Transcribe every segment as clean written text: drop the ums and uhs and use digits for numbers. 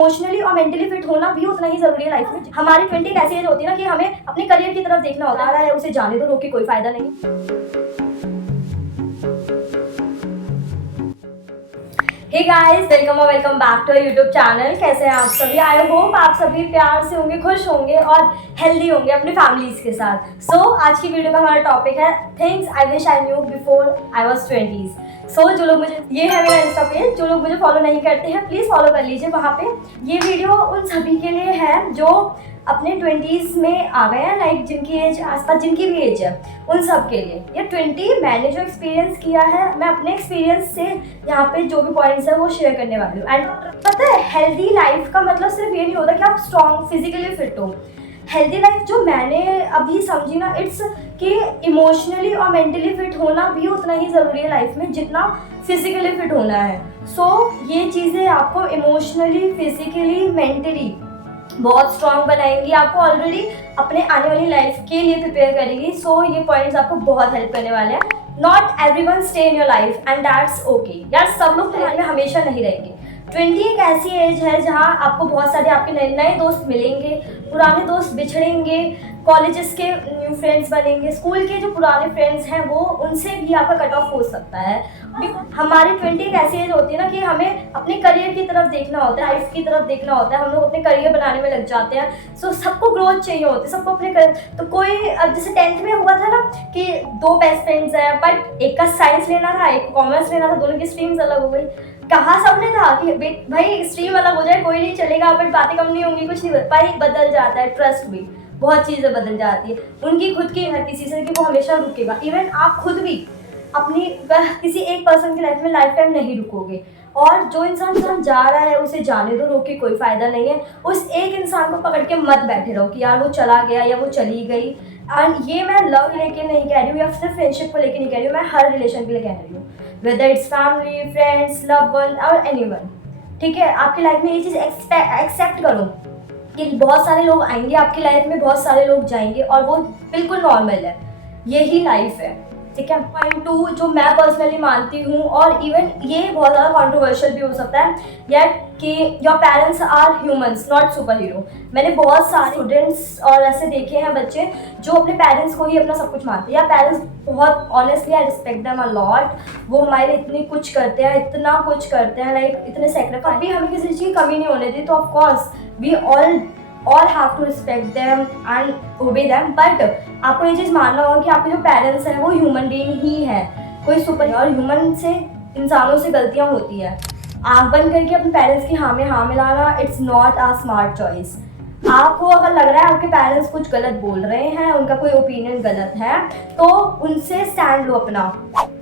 Emotionally और mentally fit होना भी उतना ही जरूरी है लाइफ में। हमारी 20 ऐसी एज होती है ना कि हमें अपने करियर की तरफ देखना होता है, उसे जाने दो, रोक के कोई फायदा नहीं। Hey guys, welcome back to YouTube channel. कैसे हैं आप सभी? आई होप आप सभी प्यार से होंगे, खुश होंगे और हेल्दी होंगे अपनी फैमिलीज के साथ। सो आज की वीडियो का हमारा टॉपिक है things I wish I knew before I was 20s। जो लोग मुझे, ये है मेरा इंस्टा पेज, जो लोग मुझे फॉलो नहीं करते हैं प्लीज़ फॉलो कर लीजिए वहाँ पे। ये वीडियो उन सभी के लिए है जो अपने 20s में आ गए हैं, लाइक जिनकी एज आसपास, जिनकी भी एज है, उन सब के लिए। ये 20 मैंने जो एक्सपीरियंस किया है, मैं अपने एक्सपीरियंस से यहाँ पे जो भी पॉइंट्स है वो शेयर करने वाली हूँ। एंड पता है, हेल्दी लाइफ का मतलब सिर्फ ये नहीं होता कि आप स्ट्रॉन्ग फिजिकली फिट हो। हेल्दी लाइफ जो मैंने अभी समझी ना, इट्स कि इमोशनली और मेंटली फिट होना भी उतना ही ज़रूरी है लाइफ में जितना फिजिकली फिट होना है। ये चीज़ें आपको इमोशनली, फिजिकली, मेंटली बहुत स्ट्रॉन्ग बनाएंगी, आपको ऑलरेडी अपने आने वाली लाइफ के लिए प्रिपेयर करेगी। ये पॉइंट्स आपको बहुत हेल्प करने वाले हैं। Not everyone stay in your life and that's okay. यार, सब लोग लाइफ में हमेशा नहीं रहेंगे। 20 एक ऐसी एज है जहाँ आपको बहुत सारे आपके नए दोस्त मिलेंगे, पुराने दोस्त बिछड़ेंगे, कॉलेजेस के न्यू फ्रेंड्स बनेंगे, स्कूल के जो पुराने फ्रेंड्स हैं वो, उनसे भी आपका कट ऑफ हो सकता है। हमारी 20 एक ऐसी एज होती है ना कि हमें अपने करियर की तरफ देखना होता है, लाइफ की तरफ देखना होता है। हम लोग अपने करियर बनाने में लग जाते हैं। सबको ग्रोथ चाहिए होती है, सबको अपने तो कोई, जैसे 10th में हुआ था ना कि 2 बेस्ट फ्रेंड्स हैं, बट एक का साइंस लेना था, एक कॉमर्स लेना था, दोनों की स्ट्रीम्स अलग हो गई। कहा सबने था कि भाई स्ट्रीम अलग हो जाए, कोई नहीं चलेगा, बट बातें कम नहीं होंगी, कुछ नहीं, भाई बदल जाता है, ट्रस्ट भी, बहुत चीज़ें बदल जाती है। उनकी खुद की हर किसी से कि वो हमेशा रुकेगा। इवन आप खुद भी अपनी किसी एक पर्सन की लाइफ में लाइफ टाइम नहीं रुकोगे। और जो इंसान जा रहा है उसे जाने दो, रोक के कोई फायदा नहीं है। उस एक इंसान को पकड़ के मत बैठे रहो कि यार वो चला गया या वो चली गई। एंड ये मैं लव लेके नहीं कह रही हूँ या सिर्फ फ्रेंडशिप को लेके नहीं कह रही हूँ, मैं हर रिलेशन के लिए कह रही हूँ, whether it's family, friends, love one और एनीवन। ठीक है, आपकी लाइफ में ये चीज़ एक्सेप्ट करो कि बहुत सारे लोग आएंगे आपकी लाइफ में, बहुत सारे लोग जाएंगे, और वो बिल्कुल नॉर्मल है, यही लाइफ है। ठीक है। पॉइंट 2 जो मैं पर्सनली मानती हूँ, और इवन ये बहुत ज़्यादा कॉन्ट्रोवर्शियल भी हो सकता है यार, कि your parents are humans not super hero. मैंने बहुत सारे स्टूडेंट्स और ऐसे देखे हैं बच्चे जो अपने पेरेंट्स को ही अपना सब कुछ मानते हैं। या पेरेंट्स बहुत honestly, I respect them a lot, वो हमारे लिए इतनी कुछ करते हैं, इतना कुछ करते हैं, लाइक इतने सेक्रीफाइस, अभी हमें किसी चीज़ की कमी नहीं होने दी। तो of course we all have to respect them and obey them, but आपको ये चीज़ मानना होगा कि आपके जो पेरेंट्स हैं वो ह्यूमन बीइंग ही है, कोई सुपर, और ह्यूमन से, इंसानों से गलतियाँ होती है। आँख बंद करके अपने पेरेंट्स की हाँ में हाँ मिलाना, it's not a smart choice. आपको अगर लग रहा है आपके पेरेंट्स कुछ गलत बोल रहे हैं, उनका कोई ओपिनियन गलत है, तो उनसे स्टैंड लो अपना।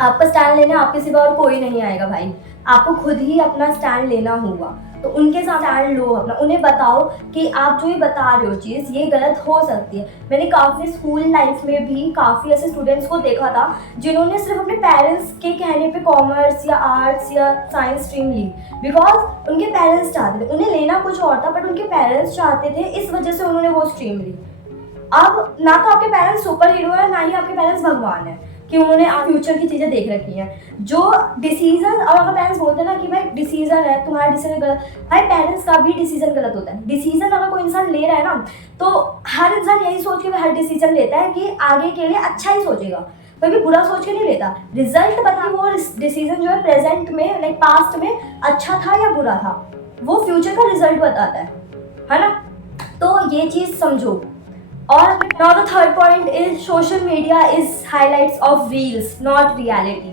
आपका स्टैंड लेने आपके सिवा और कोई नहीं आएगा भाई, आपको खुद ही अपना स्टैंड लेना होगा। तो उनके साथ स्टैंड लो अपना, उन्हें बताओ कि आप जो ये बता रहे हो चीज़, ये गलत हो सकती है। मैंने काफ़ी स्कूल लाइफ में भी काफ़ी ऐसे स्टूडेंट्स को देखा था जिन्होंने सिर्फ अपने पेरेंट्स के कहने पे कॉमर्स या आर्ट्स या साइंस स्ट्रीम ली, बिकॉज उनके पेरेंट्स चाहते थे। उन्हें लेना कुछ और था, बट उनके पेरेंट्स चाहते थे, इस वजह से उन्होंने वो स्ट्रीम ली। अब ना तो आपके पेरेंट्स सुपर हीरो है, ना ही आपके पेरेंट्स भगवान है कि उन्होंने आप फ्यूचर की चीज़ें देख रखी हैं। जो डिसीजन, और अगर पेरेंट्स बोलते हैं ना कि भाई डिसीजन है, तुम्हारा डिसीजन गलत, भाई पेरेंट्स का भी डिसीजन गलत होता है। डिसीजन अगर कोई इंसान ले रहा है ना, तो हर इंसान यही सोच के हर डिसीजन लेता है कि आगे के लिए अच्छा ही सोचेगा, कोई भी बुरा सोच के नहीं लेता। रिजल्ट बता वो डिसीजन जो है प्रेजेंट में, लाइक पास्ट में अच्छा था या बुरा था, वो फ्यूचर का रिजल्ट बताता है ना। तो ये चीज़ समझो। और now the third point is social media is highlights of reels not reality।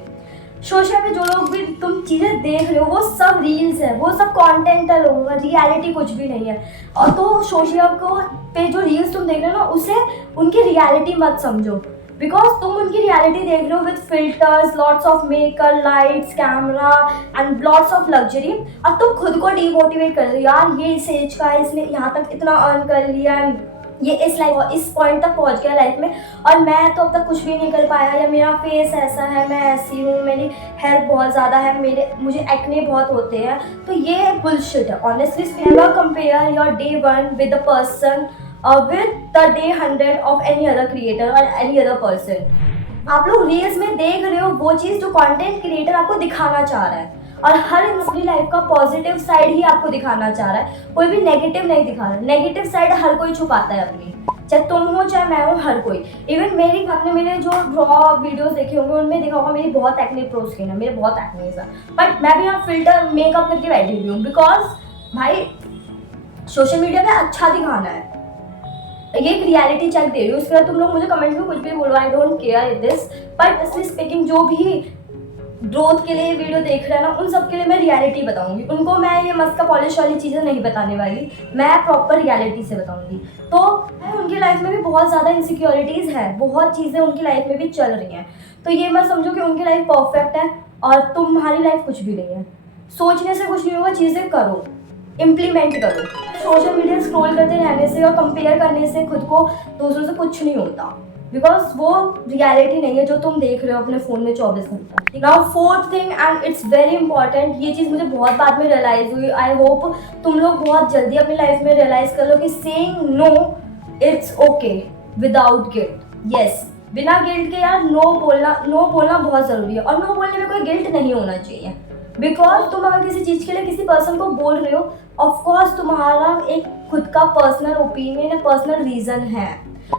Social पे जो लोग भी तुम चीज़ें देख रहे हो वो सब रील्स है, वो सब कंटेंट है लोगों का, रियलिटी कुछ भी नहीं है। और तो सोशल को पे जो रील्स तुम देख रहे हो ना, उसे उनकी रियलिटी मत समझो, बिकॉज तुम उनकी रियलिटी देख रहे हो with filters, lots of makeup, lights, camera and lots of luxury, और तुम खुद को डीमोटिवेट कर रहे हो। यार ये इस एज का है, इसने यहाँ तक इतना अर्न कर लिया, ये इस पॉइंट तक पहुंच गया लाइफ में, और मैं तो अब तक कुछ भी नहीं कर पाया, या मेरा फेस ऐसा है, मैं ऐसी हूँ, मेरी हेयर बहुत ज़्यादा है, मुझे एक्ने बहुत होते हैं। तो ये बुलशिट है। Honestly never compare your day 1 with the person with the day 100 of any other creator और एनी अदर पर्सन। आप लोग रील्स में देख रहे हो वो चीज़ जो कंटेंट क्रिएटर आपको दिखाना चाह रहा है, और हर अपनी लाइफ का पॉजिटिव साइड ही आपको दिखाना चाह रहा है, कोई भी नेगेटिव नहीं दिखा रहा है। नेगेटिव साइड हर कोई छुपाता है अपनी, चाहे तुम हो चाहे मैं हूँ, हर कोई। इवन आपने मेरे जो रॉ वीडियोस देखे होंगे उनमें देखा होगा मेरी बहुत एक्ने प्रो स्किन है, मेरे बहुत एक्ने है, बट मैं भी यहाँ फिल्टर मेकअप करके बैठी हुई हूँ, बिकॉज भाई सोशल मीडिया पे अच्छा दिखाना है, ये एक रियलिटी चेक दे रही हूँ। उसके बाद तुम लोग मुझे कमेंट में कुछ भी बोलो, I don't care this, but असली स्पीकिंग जो भी ग्रोथ के लिए वीडियो देख रहे हैं ना, उन सब के लिए मैं रियलिटी बताऊंगी। उनको मैं ये मस्का पॉलिश वाली चीज़ें नहीं बताने वाली, मैं प्रॉपर रियलिटी से बताऊंगी। तो उनकी लाइफ में भी बहुत ज़्यादा इनसिक्योरिटीज़ है, बहुत चीज़ें उनकी लाइफ में भी चल रही हैं, तो ये मत समझो कि उनकी लाइफ परफेक्ट है और तुम्हारी लाइफ कुछ भी नहीं है। सोचने से कुछ नहीं होगा, चीज़ें करो, इम्प्लीमेंट करो। सोशल मीडिया स्क्रॉल करते रहने से और कंपेयर करने से खुद को दूसरों से कुछ नहीं होता, बिकॉज वो रियलिटी नहीं है जो तुम देख रहे हो अपने फ़ोन में 24 घंटा। Now fourth thing, and it's very important, ये चीज़ मुझे बहुत बाद में रियलाइज़ हुई, आई होप तुम लोग बहुत जल्दी अपनी लाइफ में रियलाइज़ कर लो कि saying no it's okay without guilt. Yes, बिना गिल्ट के यार नो बोलना बहुत ज़रूरी है, और नो बोलने में कोई गिल्ट नहीं होना चाहिए, बिकॉज तुम अगर किसी चीज़ के लिए किसी पर्सन को बोल रहे हो, ऑफकोर्स तुम्हारा एक खुद का पर्सनल ओपिनियन या पर्सनल रीज़न है,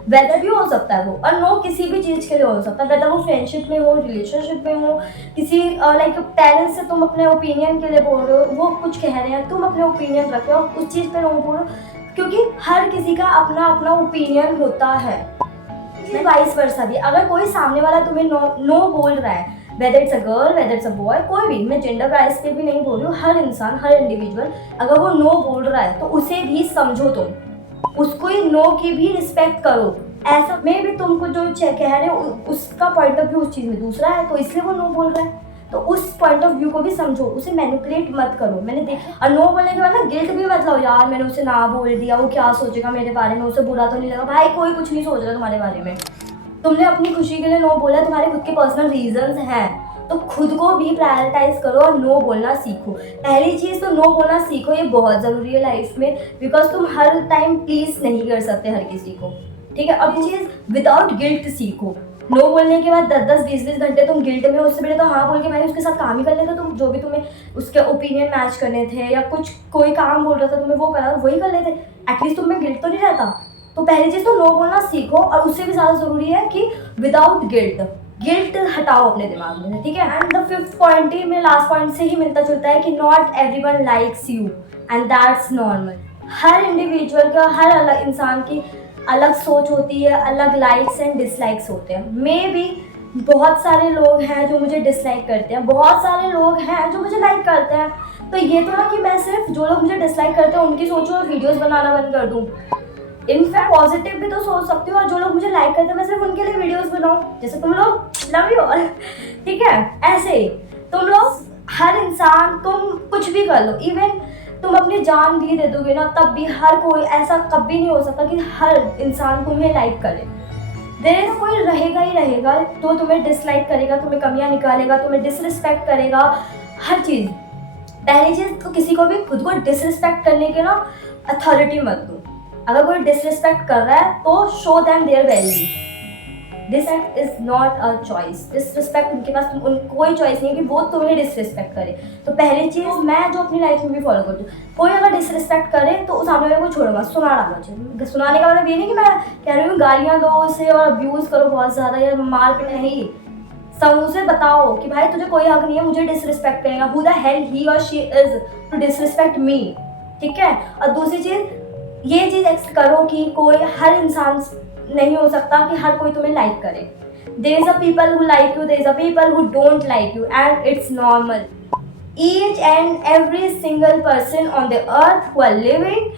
वेदर भी हो सकता है वो, और नो किसी भी चीज़ के लिए हो सकता है, वेदर वो फ्रेंडशिप में हो, रिलेशनशिप में हो, किसी लाइक पेरेंट्स से तुम अपने ओपिनियन के लिए बोल रहे हो, वो कुछ कह रहे हैं, तुम अपने ओपिनियन रख रहे हो, उस चीज़ पे नो बोलो, क्योंकि हर किसी का अपना अपना ओपिनियन होता है। वाइस वर्सा भी, अगर कोई सामने वाला तुम्हें नो बोल रहा है, whether it's a girl, weather it's a boy, कोई भी, मैं जेंडर वाइज पे भी नहीं बोल रही हूँ, हर इंसान, हर इंडिविजुअल, अगर वो नो बोल रहा है तो उसे भी समझो, तुम उसको ही नो की भी रिस्पेक्ट करो। ऐसा में भी तुमको जो कह रहे हो उसका पॉइंट ऑफ व्यू उस चीज़ में दूसरा है, तो इसलिए वो नो बोल रहा है, तो उस पॉइंट ऑफ व्यू को भी समझो, उसे मैनिपुलेट मत करो। मैंने देखा, और नो बोलने के बाद ना गिल्ट भी मत लो, यार मैंने उसे ना बोल दिया, वो क्या सोचेगा मेरे बारे में, उसे बुरा तो नहीं लगा। भाई कोई कुछ नहीं सोच रहा तुम्हारे बारे में, तुमने अपनी खुशी के लिए नो बोला, तुम्हारे खुद के पर्सनल रीजंस हैं, तो खुद को भी प्रायोरिटाइज करो और नो बोलना सीखो। पहली चीज़ तो नो बोलना सीखो, ये बहुत ज़रूरी है लाइफ में, बिकॉज तुम हर टाइम प्लीज़ नहीं कर सकते हर किसी को, ठीक है। अब ये चीज़ विदाउट गिल्ट सीखो। नो बोलने के बाद 10-10, 20-20 घंटे तुम गिल्ट में हो, उससे पहले तो हाँ बोल के भाई उसके साथ काम ही कर लेते, तुम जो भी तुम्हें उसके ओपिनियन मैच करने थे, या कुछ कोई काम बोल रहा था तुम्हें वो करा, वही कर लेते, एटलीस्ट तुम्हें गिल्ट तो नहीं रहता। तो पहली चीज़ तो नो बोलना सीखो, और उससे भी ज़्यादा ज़रूरी है कि विदाउट गिल्ट हटाओ अपने दिमाग में, ठीक है। एंड द फिफ्थ पॉइंट ही मेरे लास्ट पॉइंट से ही मिलता जुलता है कि not everyone likes you and that's normal. Her individual का, हर अलग इंसान की अलग सोच होती है, अलग लाइक्स एंड डिसलाइक्स होते हैं। मे भी बहुत सारे लोग हैं जो मुझे डिसलाइक करते हैं, बहुत सारे लोग हैं जो मुझे लाइक करते हैं, तो ये तो ना कि मैं सिर्फ जो लोग मुझे डिसलाइक करते हैं उनकी सोचो और वीडियोज़ बनाना बंद कर दूँ। इनफैक्ट पॉजिटिव भी तो सोच सकती हूँ, और जो लोग मुझे लाइक करते हैं मैं सिर्फ उनके लिए वीडियोस बनाऊँ, जैसे तुम लोग, लव यू ऑल, ठीक है। ऐसे ही तुम लोग, हर इंसान, तुम कुछ भी कर लो, इवन तुम अपनी जान भी दे दोगे ना, तब भी हर कोई, ऐसा कभी नहीं हो सकता कि हर इंसान तुम्हें लाइक करे। देयर इज कोई रहेगा ही रहेगा तो तुम्हें डिसलाइक करेगा, तुम्हें कमियाँ निकालेगा, तुम्हें डिसरिस्पेक्ट करेगा, हर चीज़। पहली चीज़ तो किसी को भी खुद को डिसरिस्पेक्ट करने के ना अथॉरिटी मत दो। अगर कोई डिसरिस्पेक्ट कर रहा है तो show them their value. Disrespect is not a choice. Disrespect उनके पास कोई चॉइस नहीं है कि वो तुम्हें डिसरिस्पेक्ट करे। तो पहली चीज़ मैं जो अपनी लाइफ में भी फॉलो करती हूँ, कोई अगर डिसरिस्पेक्ट करे तो उस सामने वाले को छोड़ो मत, सुनाना मत। सुनाने का मतलब ये नहीं कि मैं कह रही हूँ गालियाँ दो उसे और अब्यूज़ करो बहुत ज़्यादा या मार पीट, नहीं। समूह से बताओ कि भाई तुझे कोई हक नहीं है मुझे डिसरिस्पेक्ट करेगा, हु द हेल ही और शी इज टू डिसरिस्पेक्ट मी, ठीक है। और दूसरी चीज़, ये चीज़ एक्सेप्ट करो कि कोई, हर इंसान नहीं हो सकता कि हर कोई तुम्हें लाइक करे। There is a people who like you, there is a people who don't like you, and it's normal. Each and every single person on the earth who are living,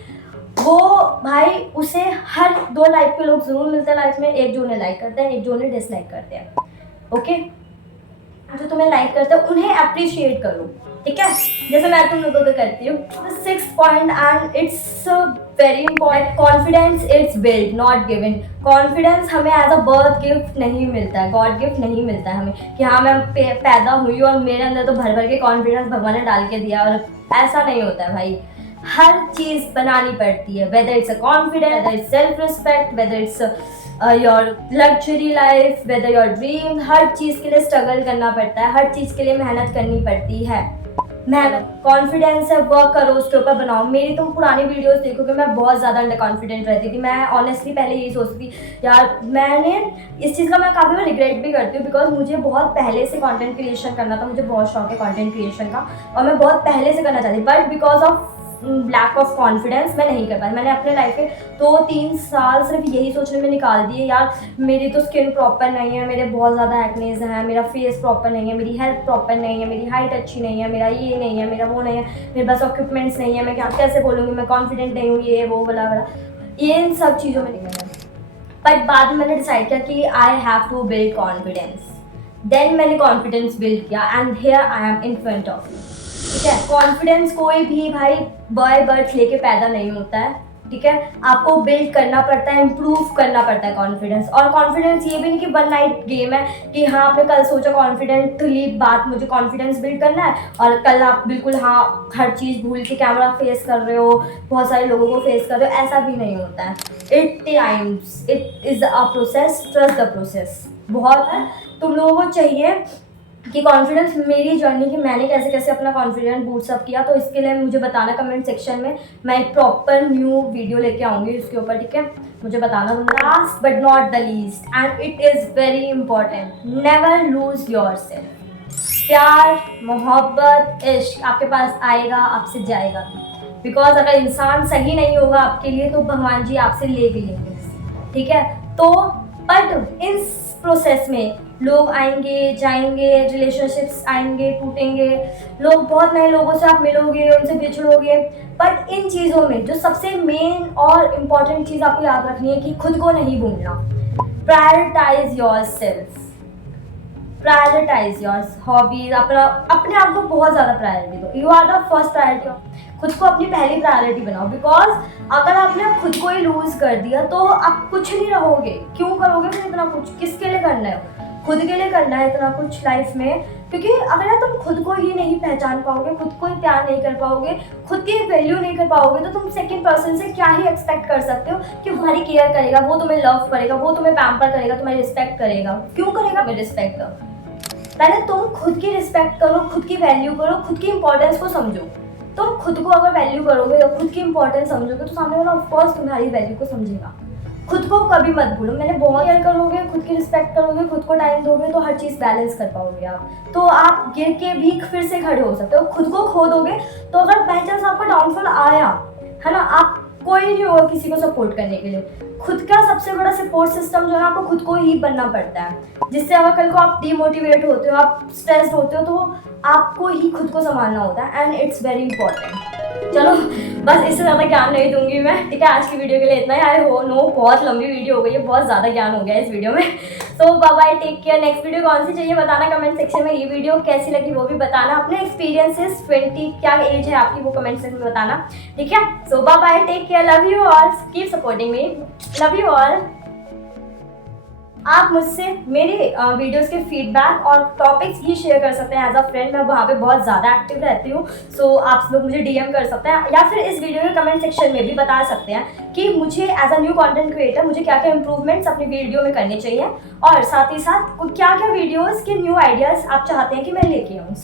वो भाई उसे हर दो टाइप के लोग जरूर मिलते हैं लाइफ में, एक जो उन्हें लाइक करते हैं, एक जो उन्हें डिसलाइक करते हैं, ओके। जो तुम्हें लाइक करते हैं उन्हें अप्रिशिएट करो, ठीक है, जैसे मैं तुम लोगों को करती हूँ। Sixth point, and it's very important, confidence it's build not given. Confidence हमें एज अ बर्थ गिफ्ट नहीं मिलता है, गॉड गिफ्ट नहीं मिलता है हमें कि हाँ मैं पैदा हुई और मेरे अंदर तो भर भर के कॉन्फिडेंस भगवान ने डाल के दिया, और ऐसा नहीं होता है भाई। हर चीज़ बनानी पड़ती है, whether it's a confidence, whether it's self respect, whether it's your luxury life, whether your dream, हर चीज़ के लिए स्ट्रगल करना पड़ता है, हर चीज़ के लिए मेहनत करनी पड़ती है। मेहनत, कॉन्फिडेंस है, वर्क करो, उसके ऊपर बनाओ। मेरी तुम पुरानी वीडियोस देखोगे, मैं बहुत ज़्यादा अंडर कॉन्फिडेंट रहती थी। मैं ऑनेस्टली पहले यही सोचती थी यार, मैंने इस चीज़ का मैं काफ़ी बार रिग्रेट भी करती हूँ, बिकॉज मुझे बहुत पहले से कंटेंट क्रिएशन करना था, मुझे बहुत शौक है कंटेंट क्रिएशन का और मैं बहुत पहले से करना चाहती, but because of lack of confidence मैं नहीं कर पाई। मैंने अपने लाइफ के 2-3 साल सिर्फ यही सोचने में निकाल दिए यार, मेरी तो स्किन प्रॉपर नहीं है, मेरे बहुत ज़्यादा एक्नेज हैं, मेरा फेस प्रॉपर नहीं है, मेरी हेल्थ प्रॉपर नहीं है, मेरी हाइट अच्छी नहीं है, मेरा ये नहीं है, मेरा वो नहीं है, मेरे पास इक्विपमेंट्स नहीं है, मैं क्या कैसे बोलूँगी, मैं कॉन्फिडेंट नहीं हूँ, ये वो वाला वाला, ये इन सब चीज़ों में निकला। बट बाद में मैंने डिसाइड किया कि I have to build confidence. Then मैंने कॉन्फिडेंस बिल्ड किया and here I am in front of you. ठीक है, कॉन्फिडेंस कोई भी भाई बाय बर्थ लेके पैदा नहीं होता है। ठीक है, आपको बिल्ड करना पड़ता है, इम्प्रूव करना पड़ता है कॉन्फिडेंस। और कॉन्फिडेंस ये भी नहीं कि वन नाइट गेम है कि हाँ आपने कल सोचा कॉन्फिडेंटली बात मुझे कॉन्फिडेंस बिल्ड करना है और कल आप बिल्कुल हाँ हर चीज़ भूल के कैमरा फेस कर रहे हो, बहुत सारे लोगों को फेस कर रहे हो, ऐसा भी नहीं होता है। It is a process, trust the process. बहुत है, तुम लोगों को चाहिए कि कॉन्फिडेंस मेरी जर्नी कि मैंने कैसे कैसे अपना कॉन्फिडेंस बूस्टअप किया, तो इसके लिए मुझे बताना कमेंट सेक्शन में। मैं एक प्रॉपर न्यू वीडियो लेके आऊँगी इसके ऊपर। ठीक है, मुझे बताना। Last but not the least and it is very important, never lose your self. प्यार, मोहब्बत, इश्क आपके पास आएगा, आपसे जाएगा। बिकॉज अगर इंसान सही नहीं होगा आपके लिए तो भगवान जी आपसे ले भी लेंगे। ठीक है, तो बट इस प्रोसेस में लोग आएंगे जाएंगे, रिलेशनशिप्स आएंगे टूटेंगे, लोग बहुत नए लोगों से आप मिलोगे, उनसे बिछड़ोगे। बट इन चीज़ों में जो सबसे मेन और इम्पॉर्टेंट चीज़ आपको याद रखनी है कि खुद को नहीं भूलना। Prioritise yourself, prioritise your hobbies, अपने आप को बहुत ज़्यादा प्रायोरिटी दो। You are the first priority. खुद को अपनी पहली प्रायोरिटी बनाओ। बिकॉज अगर आपने खुद को ही लूज कर दिया तो आप कुछ नहीं रहोगे। क्यों करोगे फिर इतना कुछ? किसके लिए करना है? खुद के लिए करना है इतना कुछ लाइफ में। क्योंकि अगर तुम खुद को ही नहीं पहचान पाओगे, खुद को ही प्यार नहीं कर पाओगे, खुद की वैल्यू नहीं कर पाओगे, तो तुम सेकंड पर्सन से क्या ही एक्सपेक्ट कर सकते हो कि वो तुम्हारी केयर करेगा, वो तुम्हें लव करेगा, वो तुम्हें पैम्पर करेगा, तुम्हारी रिस्पेक्ट करेगा। क्यों करेगा मैं रिस्पेक्ट? पहले तुम खुद की रिस्पेक्ट करो, खुद की वैल्यू करो, खुद की इंपॉर्टेंस को समझो। तुम खुद को अगर वैल्यू करोगे या खुद की इंपॉर्टेंस समझोगे तो सामने वाला ऑफकोर्स तुम्हारी वैल्यू को समझेगा। खुद को कभी मत भूलो। मैंने बहुत केयर करोगे, खुद की रिस्पेक्ट करोगे, खुद को टाइम दोगे तो हर चीज़ बैलेंस कर पाओगे आप। तो आप गिर के भी फिर से खड़े हो सकते हो। खुद को खो दोगे तो अगर बाई चांस आपका डाउनफॉल आया है ना, आप कोई नहीं होगा किसी को सपोर्ट करने के लिए। खुद का सबसे बड़ा सपोर्ट सिस्टम जो है आपको खुद को ही बनना पड़ता है, जिससे अगर कल को आप डीमोटिवेट होते हो, आप स्ट्रेस्ड होते हो, तो आपको ही खुद को संभालना होता है एंड इट्स वेरी इंपॉर्टेंट। चलो बस इससे ज़्यादा ज्ञान नहीं दूंगी मैं। ठीक है, आज की वीडियो के लिए इतना ही। आई हो नो बहुत लंबी वीडियो हो गई है, बहुत ज़्यादा ज्ञान हो गया है इस वीडियो में। तो bye bye, take care. Next video कौन सी चाहिए बताना कमेंट सेक्शन में। ये वीडियो कैसी लगी वो भी बताना। अपने एक्सपीरियंसेस 20 क्या एज है आपकी वो कमेंट सेक्शन में बताना। ठीक है, so bye bye, take care, love you all, keep supporting me, love you all. आप मुझसे मेरे वीडियोस के फीडबैक और टॉपिक्स भी शेयर कर सकते हैं एज अ फ्रेंड। मैं वहाँ पे बहुत ज़्यादा एक्टिव रहती हूँ। सो आप लोग मुझे डीएम कर सकते हैं या फिर इस वीडियो के कमेंट सेक्शन में भी बता सकते हैं कि मुझे as a new content creator मुझे क्या क्या इंप्रूवमेंट्स अपनी वीडियो में करने चाहिए और साथ ही साथ क्या क्या वीडियोज़ के न्यू आइडियाज़ आप चाहते हैं कि मैं लेके आऊँ।